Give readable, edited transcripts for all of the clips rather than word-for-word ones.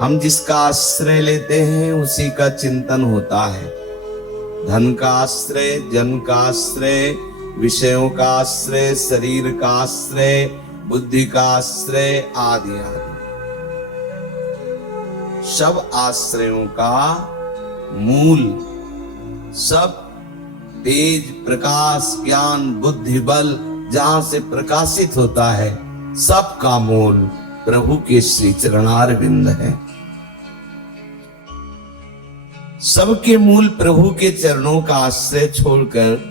हम जिसका आश्रय लेते हैं उसी का चिंतन होता है। धन का आश्रय, जन का आश्रय, विषयों का आश्रय, शरीर का आश्रय, बुद्धि का आश्रय आदि आदि सब आश्रयों का मूल, सब तेज प्रकाश ज्ञान बुद्धि बल जहां से प्रकाशित होता है, सबका मूल प्रभु के श्री चरणारविंद है। सबके मूल प्रभु के चरणों का आश्रय छोड़कर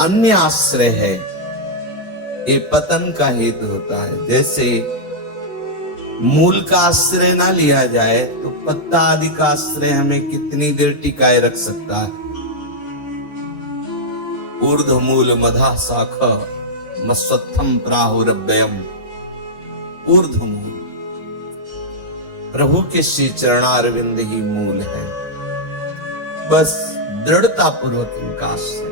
अन्य आश्रय है, ये पतन का हेतु होता है। जैसे मूल का आश्रय ना लिया जाए तो पत्ता आदि का आश्रय हमें कितनी देर टिकाए रख सकता है। ऊर्ध्वमूल मधा शाखा मस्वत्थम प्राहुरव्ययम। ऊर्ध्वमूल प्रभु के श्री चरणारविंद ही मूल है। बस दृढ़ता पूर्वक इनका आश्रय,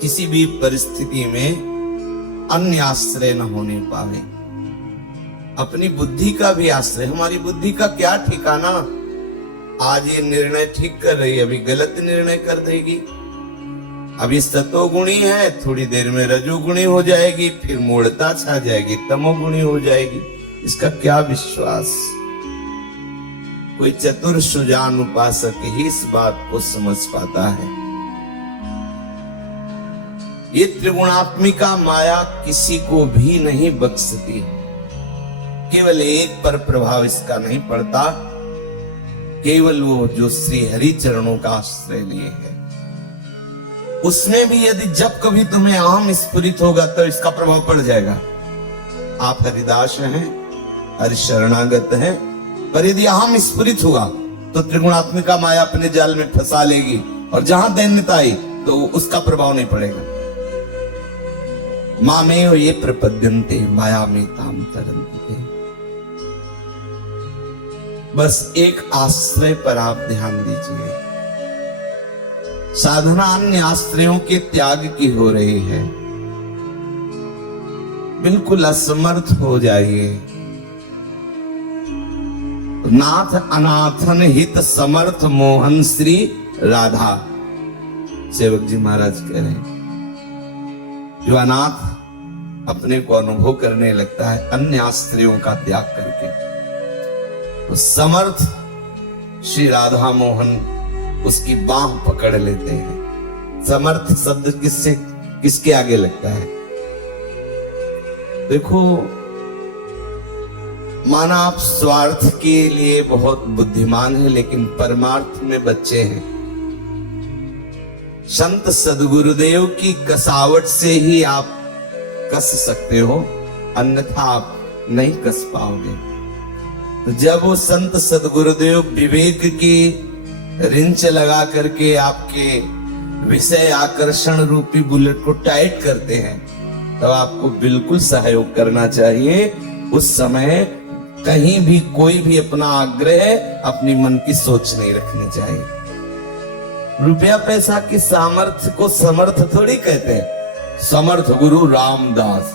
किसी भी परिस्थिति में अन्य आश्रय न होने पावे। अपनी बुद्धि का भी आश्रय, हमारी बुद्धि का क्या ठिकाना, आज ये निर्णय ठीक कर रही है, अभी गलत निर्णय कर देगी। अभी सतोगुणी है, थोड़ी देर में रजोगुणी हो जाएगी, फिर मूढ़ता छा जाएगी, तमोगुणी हो जाएगी। इसका क्या विश्वास। कोई चतुर सुजान उपासक ही इस बात को समझ पाता है। ये त्रिगुणात्मिका माया किसी को भी नहीं बख्शती। केवल एक पर प्रभाव इसका नहीं पड़ता, केवल वो जो श्री हरि चरणों का आश्रय लिए है। उसमें भी यदि जब कभी तुम्हें अहम स्फुरित होगा तो इसका प्रभाव पड़ जाएगा। आप हरिदास हैं, हरि शरणागत हैं, पर यदि अहम स्फुरित हुआ तो त्रिगुणात्मिका माया अपने जाल में फंसा लेगी, और जहां दैन्यता आई तो उसका प्रभाव नहीं पड़ेगा। मामेव ये प्रपद्यन्ते माया में ताम तरन्ते। बस एक आश्रय पर आप ध्यान दीजिए। साधना अन्य आश्रयों के त्याग की हो रही है। बिल्कुल असमर्थ हो जाइए। नाथ अनाथन हित समर्थ मोहन श्री राधा, सेवक जी महाराज कह रहे हैं। जो अनाथ अपने को अनुभव करने लगता है अन्य आश्रयों का त्याग करके, तो समर्थ श्री राधा मोहन उसकी बांह पकड़ लेते हैं। समर्थ शब्द किसके आगे लगता है। देखो, माना आप स्वार्थ के लिए बहुत बुद्धिमान हैं, लेकिन परमार्थ में बच्चे हैं। संत सद्गुरुदेव की कसावट से ही आप कस सकते हो, अन्यथा आप नहीं कस पाओगे। तो जब वो संत सद्गुरुदेव विवेक की रिंच लगा करके आपके विषय आकर्षण रूपी बुलेट को टाइट करते हैं, तब तो आपको बिल्कुल सहयोग करना चाहिए। उस समय कहीं भी कोई भी अपना आग्रह, अपनी मन की सोच नहीं रखनी चाहिए। रुपया पैसा की सामर्थ्य को समर्थ थोड़ी कहते हैं। समर्थ गुरु रामदास,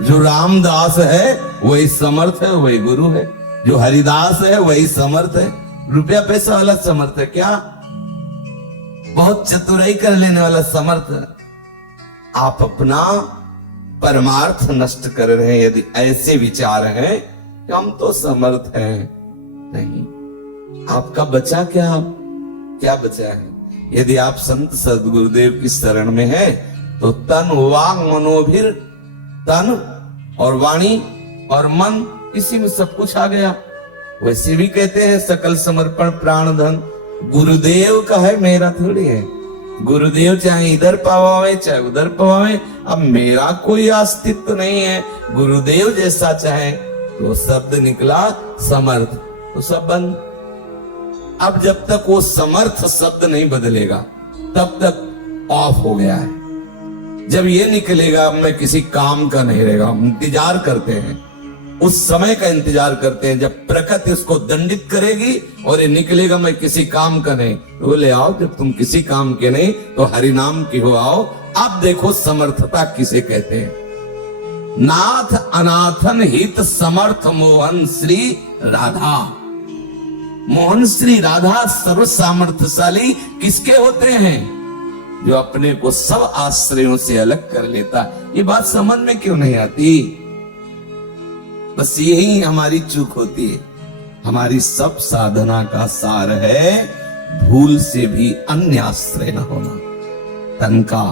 जो रामदास है वही समर्थ है, वही गुरु है। जो हरिदास है वही समर्थ है। रुपया पैसा वाला समर्थ है क्या? बहुत चतुराई कर लेने वाला समर्थ है। आप अपना परमार्थ नष्ट कर रहे हैं यदि ऐसे विचार हैं कि हम तो समर्थ हैं। नहीं, आपका बचा क्या बचा है? यदि आप संत सद्गुरुदेव की शरण में हैं तो तन वांग मनोभिर, तन और वाणी और मन, इसी में सब कुछ आ गया। वैसे भी कहते हैं सकल समर्पण प्राण धन गुरुदेव का है, मेरा थोड़ी है। गुरुदेव चाहे इधर पवावे चाहे उधर पवावे, अब मेरा कोई अस्तित्व नहीं है। गुरुदेव जैसा चाहे तो शब्द निकला समर्थ, तो सब बंद। अब जब तक वो समर्थ शब्द नहीं बदलेगा तब तक ऑफ हो गया है। जब ये निकलेगा मैं किसी काम का नहीं रहेगा, हम इंतजार करते हैं, उस समय का इंतजार करते हैं जब प्रकृति उसको दंडित करेगी और ये निकलेगा मैं किसी काम का नहीं। तो बोले आओ, जब तुम किसी काम के नहीं तो हरि नाम की हो आओ। अब देखो समर्थता किसे कहते हैं। नाथ अनाथन हित समर्थ मोहन श्री राधा। मोहन श्री राधा सर्व सामर्थ्यशाली किसके होते हैं? जो अपने को सब आश्रयों से अलग कर लेता। ये बात समझ में क्यों नहीं आती? बस यही हमारी चूक होती है। हमारी सब साधना का सार है भूल से भी अन्य आश्रय न होना। तन का,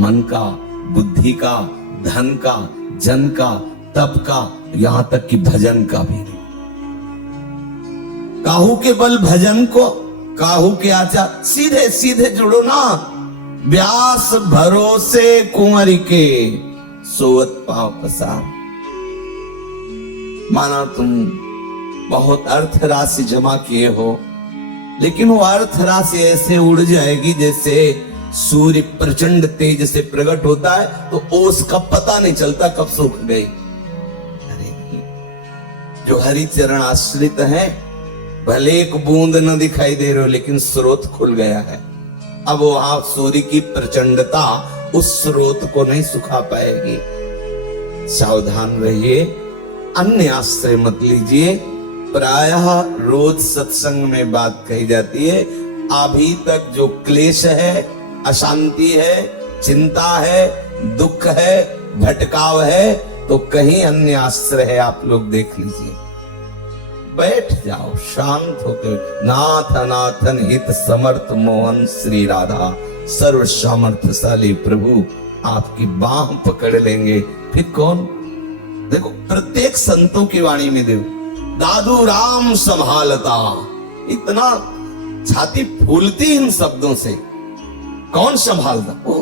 मन का, बुद्धि का, धन का, जन का, तप का, यहां तक कि भजन का भी। काहू के बल भजन को, काहू के आचार, सीधे सीधे जुड़ो ना। व्यास भरोसे कुंवरी के सोवत पाव पसार। माना तुम बहुत अर्थ राशि जमा किए हो, लेकिन वो अर्थ राशि ऐसे उड़ जाएगी जैसे सूर्य प्रचंड तेज से प्रकट होता है तो ओस का पता नहीं चलता कब सूख गई। अरे जो हरि चरण आश्रित है, भले एक बूंद न दिखाई दे रहे हो लेकिन स्रोत खुल गया है। अब वहां सूर्य की प्रचंडता उस स्रोत को नहीं सुखा पाएगी। सावधान रहिए, अन्य आश्रय मत लीजिए। प्रायः रोज सत्संग में बात कही जाती है, अभी तक जो क्लेश है, अशांति है, चिंता है, दुख है, भटकाव है, तो कहीं अन्य आश्रय है। आप लोग देख लीजिए, बैठ जाओ शांत होकर। नाथ अनाथन हित समर्थ मोहन श्री राधा। सर्व सामर्थ्यशाली प्रभु आपकी बाह पकड़ लेंगे। फिर कौन? देखो प्रत्येक संतों की वाणी में देखो, दादू राम संभालता, इतना छाती फूलती इन शब्दों से। कौन संभालता? वो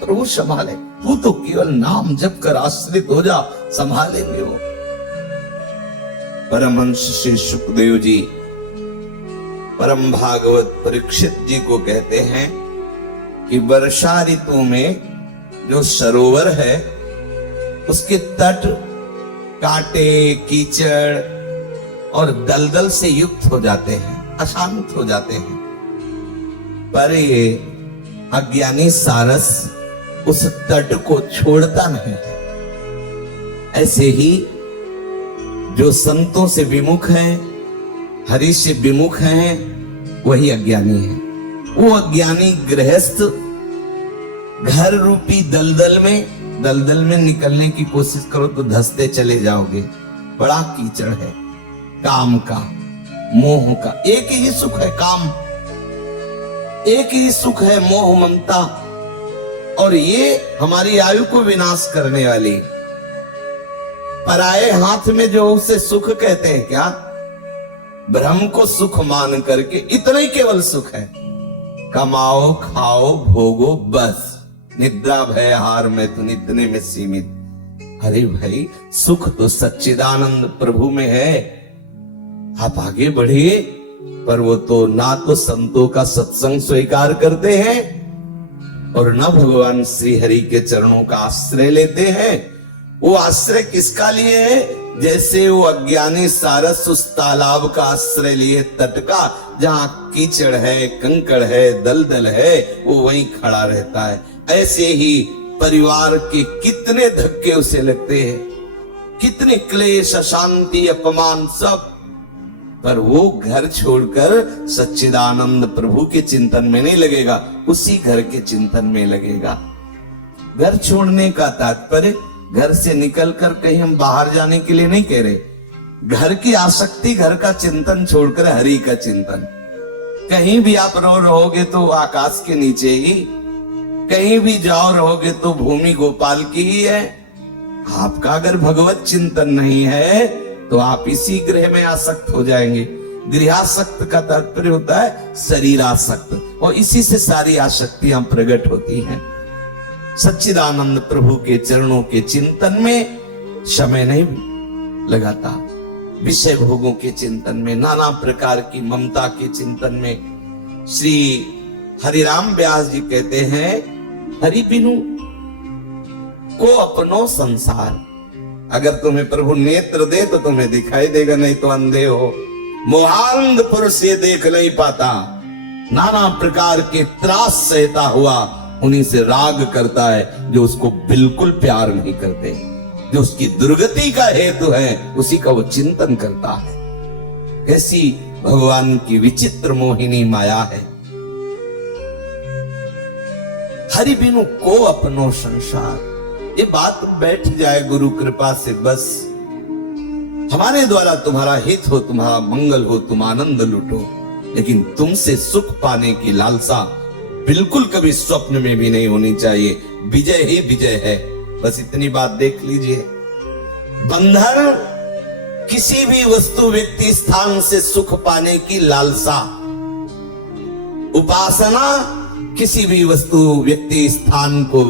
प्रभु संभाले। तू तो केवल नाम जप कर आश्रित हो जा, संभालेंगे वो। परमहंस श्री सुखदेव जी परम भागवत परीक्षित जी को कहते हैं कि वर्षा ऋतु में जो सरोवर है उसके तट कांटे, कीचड़ और दलदल से युक्त हो जाते हैं, अशांत हो जाते हैं। पर ये अज्ञानी सारस उस तट को छोड़ता नहीं है। ऐसे ही जो संतों से विमुख हैं, हरि से विमुख हैं, वही अज्ञानी है। वो अज्ञानी गृहस्थ घर रूपी दलदल में निकलने की कोशिश करो तो धंसते चले जाओगे। बड़ा कीचड़ है काम का, मोह का। एक ही सुख है काम, एक ही सुख है मोह ममता, और ये हमारी आयु को विनाश करने वाली। पराये हाथ में जो उसे सुख कहते हैं, क्या ब्रह्म को सुख मान करके इतना ही केवल सुख है। कमाओ, खाओ, भोगो, बस। निद्रा भय हार में तो इतने में सीमित। अरे भाई, सुख तो सच्चिदानंद प्रभु में है। आप आगे बढ़िए, पर वो तो ना तो संतों का सत्संग स्वीकार करते हैं और न भगवान श्री हरि के चरणों का आश्रय लेते हैं। वो आश्रय किसका लिए है? जैसे वो अज्ञानी सारस उस तालाब का आश्रय लिए, तट का, जहां कीचड़ है, कंकड़ है, दलदल है, वो वहीं खड़ा रहता है। ऐसे ही परिवार के कितने धक्के उसे लगते हैं, कितने क्लेश, अशांति, अपमान, सब, पर वो घर छोड़कर सच्चिदानंद प्रभु के चिंतन में नहीं लगेगा, उसी घर के चिंतन में लगेगा। घर छोड़ने का तात्पर्य घर से निकलकर कहीं हम बाहर जाने के लिए नहीं कह रहे। घर की आसक्ति, घर का चिंतन छोड़कर हरि का चिंतन। कहीं भी आप रहोगे तो आकाश के नीचे ही, कहीं भी जाओ रहोगे तो भूमि गोपाल की ही है। आपका अगर भगवत चिंतन नहीं है तो आप इसी गृह में आसक्त हो जाएंगे। गृहासक्त का तात्पर्य होता है शरीरासक्त, और इसी से सारी आसक्तियां प्रकट होती हैं। सच्चिदानंद प्रभु के चरणों के चिंतन में समय नहीं लगाता। विषय भोगों के चिंतन में, नाना प्रकार की ममता के चिंतन में। श्री हरिराम व्यास जी कहते हैं, हरि बिनु को अपनो संसार। अगर तुम्हें प्रभु नेत्र दे तो तुम्हें दिखाई देगा, नहीं तो अंधे हो। मोहांध पुरुष ये देख नहीं पाता, नाना प्रकार के त्रास सहता हुआ उन्हीं से राग करता है जो उसको बिल्कुल प्यार नहीं करते। जो उसकी दुर्गति का हेतु है उसी का वो चिंतन करता है। कैसी भगवान की विचित्र मोहिनी माया है। हरि बिनु को अपनो संसार, ये बात बैठ जाए गुरु कृपा से, बस हमारे द्वारा तुम्हारा हित हो, तुम्हारा मंगल हो, तुम आनंद लुटो, लेकिन तुमसे सुख पाने की लालसा बिल्कुल कभी स्वप्न में भी नहीं होनी चाहिए। विजय ही विजय है, बस इतनी बात देख लीजिए। बंधन किसी भी वस्तु व्यक्ति स्थान से सुख पाने की लालसा, उपासना किसी भी वस्तु व्यक्ति स्थान को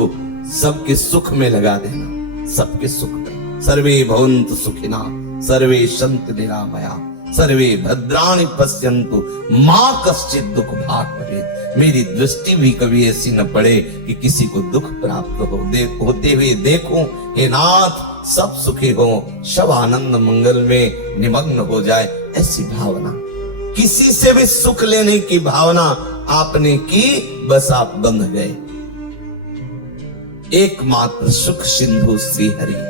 सबके सुख में लगा देना, सबके सुख में। सर्वे भवन्तु सुखिना सर्वे सन्तु निरामया सर्वे भद्राणि पश्यन्तु मां कश्चित् दुख भाग भवेत्। मेरी दृष्टि भी कभी ऐसी न पड़े कि किसी को दुख प्राप्त होते हुए देखूं। हे नाथ, सब सुखी हो, सब आनंद मंगल में निमग्न हो जाए, ऐसी भावना। किसी से भी सुख लेने की भावना आपने की, बस आप बंध गए। एकमात्र सुख सिंधु श्री हरि।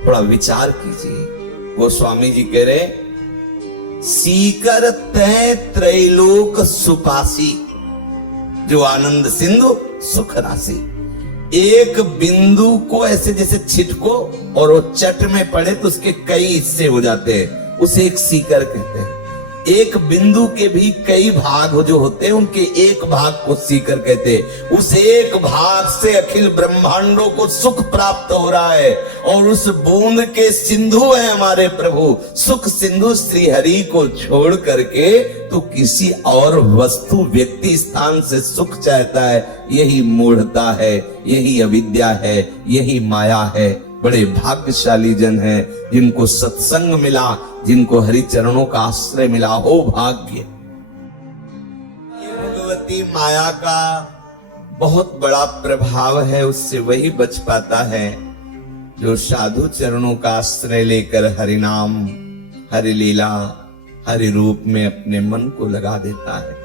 थोड़ा विचार कीजिए। गोस्वामी जी कह रहे, सीकर तय त्रैलोक सुपासी, जो आनंद सिंधु सुख राशि। एक बिंदु को ऐसे जैसे छिटको और वो चट में पड़े तो उसके कई हिस्से हो जाते हैं, उसे एक सीकर कहते हैं। एक बिंदु के भी कई भाग जो होते हैं, उनके एक भाग को सीकर कहते हैं। उस एक भाग से अखिल ब्रह्मांडों को सुख प्राप्त हो रहा है, और उस बूंद के सिंधु है हमारे प्रभु। सुख सिंधु श्री हरि को छोड़ करके तो किसी और वस्तु व्यक्ति स्थान से सुख चाहता है। यही मूढ़ता है, यही अविद्या है, यही माया है। बड़े भाग्यशाली जन हैं जिनको सत्संग मिला, जिनको हरि चरणों का आश्रय मिला, हो भाग्य। ये भगवती माया का बहुत बड़ा प्रभाव है, उससे वही बच पाता है जो साधु चरणों का आश्रय लेकर हरि नाम, हरि लीला, हरि रूप में अपने मन को लगा देता है।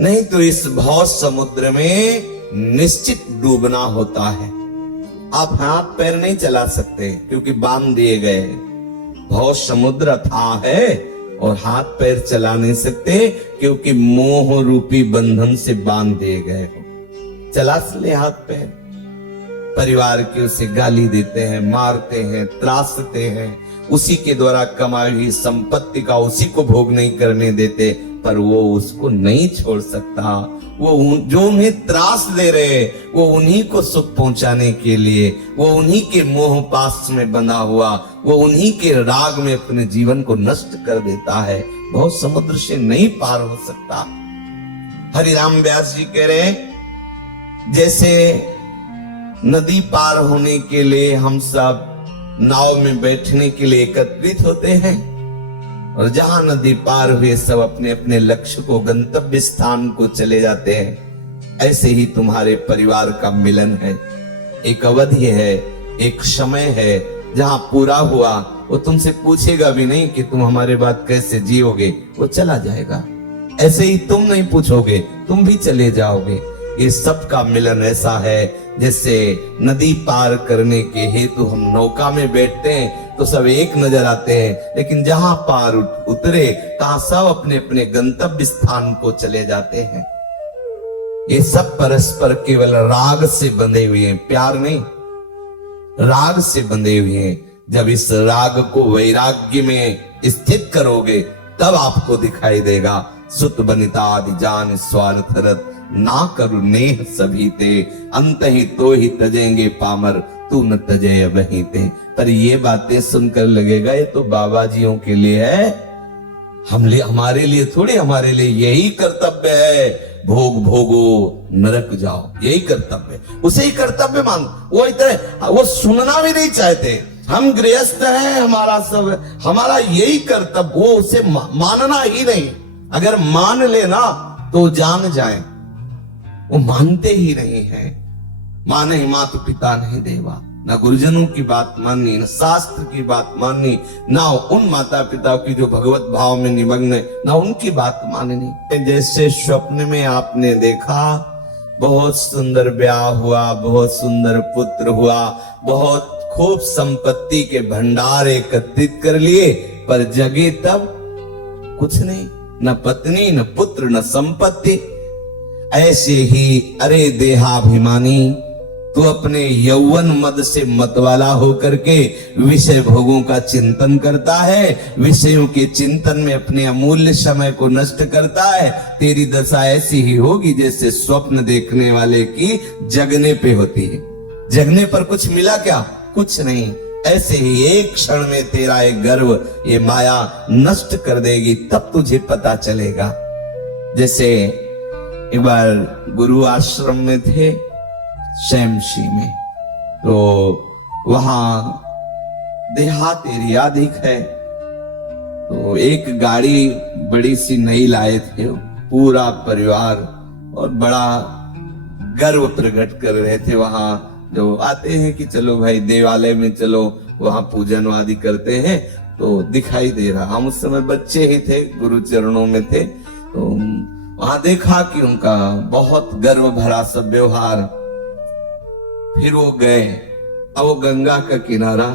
नहीं तो इस भव समुद्र में निश्चित डूबना होता है। आप हाथ पैर नहीं चला सकते क्योंकि बांध दिए गए हैं। भव समुद्र अथाह है और हाथ पैर चला नहीं सकते क्योंकि मोह रूपी बंधन से बांध दिए गए हो। चला ले हाथ पैर, परिवार के उसे गाली देते हैं, मारते हैं, त्रासते हैं, उसी के द्वारा कमाई हुई संपत्ति का उसी को भोग नहीं करने देते, पर वो उसको नहीं छोड़ सकता। वो जो उन्हें त्रास दे रहे, वो उन्हीं को सुख पहुंचाने के लिए, वो उन्हीं के मोह पास में बंधा हुआ, वो उन्हीं के राग में अपने जीवन को नष्ट कर देता है। बहुत समुद्र से नहीं पार हो सकता। हरिराम व्यास जी कह रहे, जैसे नदी पार होने के लिए हम सब नाव में बैठने के लिए एकत्रित होते हैं, और जहां नदी पार हुए सब अपने अपने लक्ष्य को, गंतव्य स्थान को चले जाते हैं, ऐसे ही तुम्हारे परिवार का मिलन है। एक अवधि है, एक समय है, जहां पूरा हुआ वो तुमसे पूछेगा भी नहीं कि तुम हमारे बाद कैसे जियोगे, वो चला जाएगा। ऐसे ही तुम नहीं पूछोगे, तुम भी चले जाओगे। ये सबका मिलन ऐसा है जैसे नदी पार करने के हेतु हम नौका में बैठते हैं तो सब एक नजर आते हैं, लेकिन जहां पार उतरे तहां सब अपने अपने गंतव्य स्थान को चले जाते हैं। ये सब परस्पर केवल राग से बंधे हुए हैं, प्यार नहीं, राग से बंधे हुए हैं। जब इस राग को वैराग्य में स्थित करोगे तब आपको दिखाई देगा। सुत बनिता आदि जान स्वार्थ रत, ना करु नेह सभी ते, अंत ही तो ही तजेंगे पामर, तू न तजे वहीं ते। पर ये बातें सुनकर लगेगा ये तो बाबा जियों के लिए है, हमारे लिए थोड़ी। हमारे लिए यही कर्तव्य है, भोग भोगो नरक जाओ, यही कर्तव्य, उसे ही कर्तव्य मान। वो इतना वो सुनना भी नहीं चाहते। हम गृहस्थ हैं, हमारा सब, हमारा यही कर्तव्य, वो उसे मानना ही नहीं। अगर मान लेना तो जान जाए, वो मानते ही नहीं है। माने ही माता पिता नहीं देवा, ना गुरुजनों की बात माननी, ना शास्त्र की बात माननी, ना उन माता पिता की जो भगवत भाव में निमग्न है, ना उनकी बात माननी। जैसे स्वप्न में आपने देखा बहुत सुंदर ब्याह हुआ, बहुत सुंदर पुत्र हुआ, बहुत खूब संपत्ति के भंडार एकत्रित कर लिए, पर जगे तब कुछ नहीं, न पत्नी न पुत्र न संपत्ति। ऐसे ही अरे देहाभिमानी, तू अपने यौवन मद से मतवाला होकर के विषय भोगों का चिंतन करता है, विषयों के चिंतन में अपने अमूल्य समय को नष्ट करता है। तेरी दशा ऐसी ही होगी जैसे स्वप्न देखने वाले की जगने पे होती है। जगने पर कुछ मिला क्या? कुछ नहीं। ऐसे ही एक क्षण में तेरा एक गर्व, ये माया नष्ट कर देगी, तब तुझे पता चलेगा। जैसे एक बार गुरु आश्रम में थे शैमशी में, तो वहां देहात एरिया दिख है, तो एक गाड़ी बड़ी सी नई लाए थे, पूरा परिवार, और बड़ा गर्व प्रकट कर रहे थे। वहां जो आते हैं कि चलो भाई देवालय में चलो, वहां पूजन आदि करते हैं, तो दिखाई दे रहा। हम उस समय बच्चे ही थे, गुरु चरणों में थे, तो वहां देखा कि उनका बहुत गर्व भरा सब व्यवहार। फिर वो गए, अब वो गंगा का किनारा,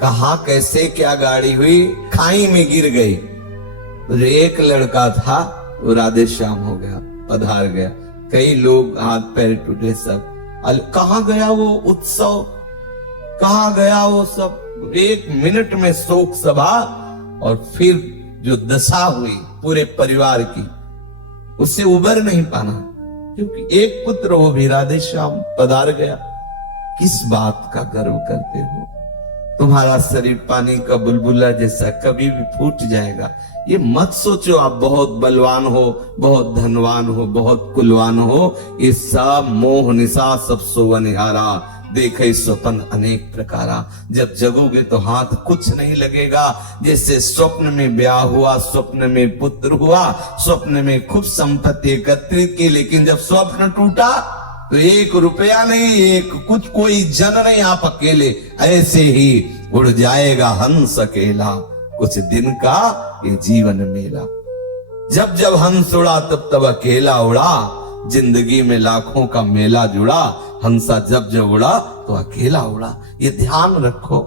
कहा कैसे क्या गाड़ी हुई, खाई में गिर गई। तो जो एक लड़का था वो राधे श्याम हो गया, पधार गया। कई लोग हाथ पैर टूटे सब। कहाँ गया वो उत्सव, कहाँ गया वो सब? एक मिनट में शोक सभा, और फिर जो दशा हुई पूरे परिवार की, उससे उबर नहीं पाना, क्योंकि एक पुत्र वो भी राधे श्याम पधार गया। किस बात का गर्व करते हो? तुम्हारा शरीर पानी का बुलबुला जैसा कभी भी फूट जाएगा। ये मत सोचो आप बहुत बलवान हो, बहुत धनवान हो, बहुत कुलवान हो। ये सब मोह निशा, सब सोवनिहारा, देखे स्वप्न अनेक प्रकारा। जब जगोगे तो हाथ कुछ नहीं लगेगा। जैसे स्वप्न में ब्याह हुआ, स्वप्न में पुत्र हुआ, स्वप्न में खूब संपत्ति एकत्रित की, लेकिन जब स्वप्न टूटा तो 1 रुपया नहीं, एक कुछ कोई जन नहीं, आप अकेले। ऐसे ही उड़ जाएगा हंस अकेला, कुछ दिन का ये जीवन मेला। जब जब हंस उड़ा तब तब अकेला उड़ा, जिंदगी में लाखों का मेला जुड़ा। हंसा जब जब उड़ा तो अकेला उड़ा। ये ध्यान रखो।